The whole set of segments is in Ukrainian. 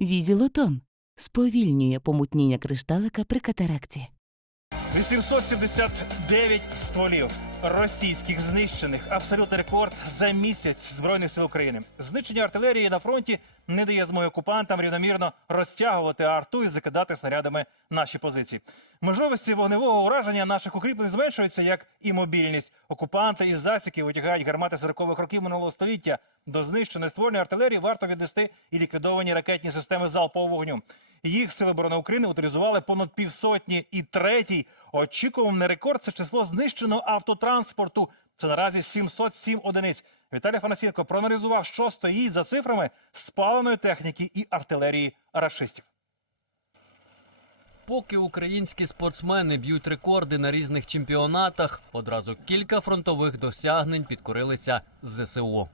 Візілотон сповільнює помутніння кришталика при катаракті. 879 стволів російських знищених. Абсолютний рекорд за місяць збройних сил України. Знищення артилерії на фронті не дає змоги окупантам рівномірно розтягувати арту і закидати снарядами наші позиції. Можливості вогневого ураження наших укріплень зменшуються, як і мобільність. Окупанти із засіків витягають гармати 40-х років минулого століття. До знищеної ствольної артилерії варто віднести і ліквідовані ракетні системи залпового вогню. Їх сили оборони України утилізували понад півсотні. І третій очікуваний рекорд це число знищеного автотранспорту. Це наразі 707 одиниць. Віталій Фанасенко проаналізував, що стоїть за цифрами спаленої техніки і артилерії рашистів. Поки українські спортсмени б'ють рекорди на різних чемпіонатах, одразу кілька фронтових досягнень підкорилися з ЗСУ.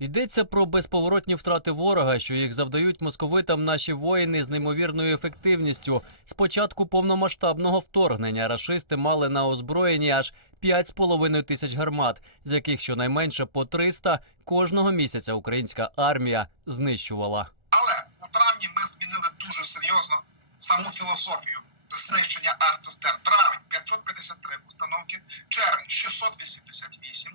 Йдеться про безповоротні втрати ворога, що їх завдають московитам наші воїни з неймовірною ефективністю. З початку повномасштабного вторгнення рашисти мали на озброєнні аж 5,5 тисяч гармат, з яких щонайменше по 300 кожного місяця українська армія знищувала. Але у травні ми змінили дуже серйозно саму філософію знищення артсистем. Травень 553 установки, червень 688,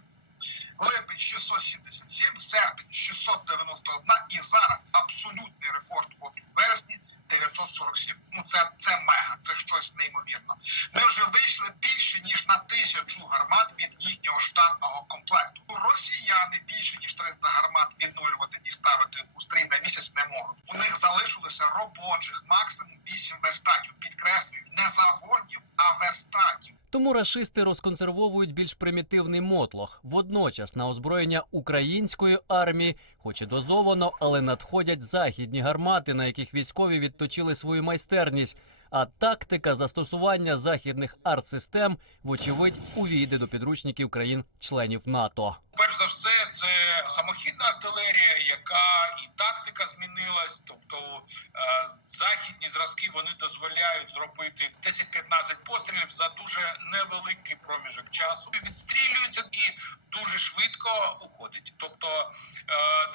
липень 677, серпень 691 і зараз абсолютний рекорд от у вересні 947. Ну це, це мега, це щось неймовірно. Ми вже вийшли більше ніж на тисячу гармат від їхнього штатного комплекту. Росіяни більше ніж 300 гармат відновлювати і ставити у стрій на місяць не можуть. У них залишилося робочих максимум 8 верстатів. Підкреслюю, не загонів, а верстатів. Тому рашисти розконсервовують більш примітивний мотлох. Водночас на озброєння української армії, хоч і дозовано, але надходять західні гармати, на яких військові відточили свою майстерність. А тактика застосування західних артсистем, вочевидь, увійде до підручників країн-членів НАТО. Перш за все, це самохідна артилерія, яка і тактика змінилась. Тобто е, західні зразки вони дозволяють зробити 10-15 пострілів за дуже невеликий проміжок часу. Відстрілюються і дуже швидко уходить. Тобто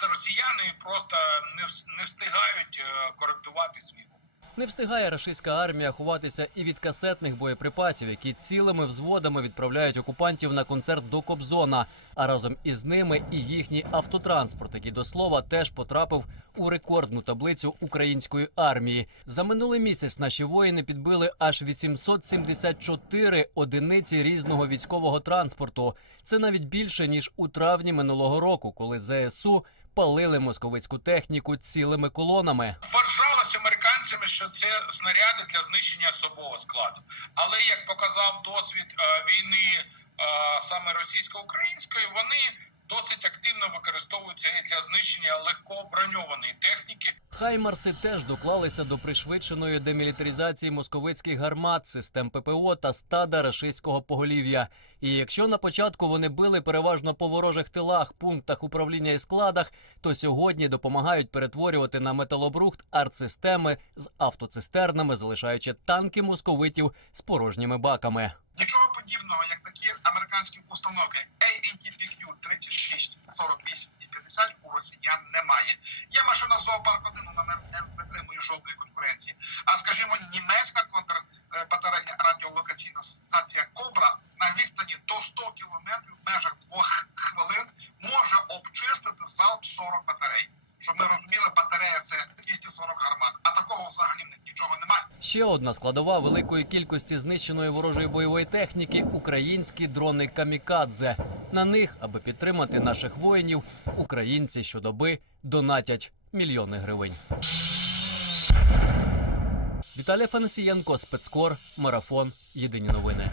е, росіяни просто не, вс- не встигають е, коректувати свій. Не встигає рашистська армія ховатися і від касетних боєприпасів, які цілими взводами відправляють окупантів на концерт до Кобзона. А разом із ними і їхній автотранспорт, який до слова теж потрапив у рекордну таблицю української армії. За минулий місяць наші воїни підбили аж 874 одиниці різного військового транспорту. Це навіть більше ніж у травні минулого року, коли ЗСУ палили московицьку техніку цілими колонами. Вважалось американцями, що це снаряди для знищення особового складу. Але як показав досвід е, війни е, саме російсько-української, вони досить активно використовуються і для знищення легко броньованої техніки. Хаймарси теж доклалися до пришвидшеної демілітаризації московицьких гармат, систем ППО та стада рашистського поголів'я. І якщо на початку вони били переважно по ворожих тилах, пунктах управління і складах, то сьогодні допомагають перетворювати на металобрухт артсистеми з автоцистернами, залишаючи танки московитів з порожніми баками. Нічого подібного, як такі американські установки ANTPQ-3 обчистити залп 40 батарей. Щоб ми розуміли, батарея це 240 гармат, а такого взагалі нічого немає. Ще одна складова великої кількості знищеної ворожої бойової техніки українські дрони камікадзе. На них, аби підтримати наших воїнів, українці щодоби донатять мільйони гривень. Віталій Фанасієнко, спецкор, марафон. Єдині новини.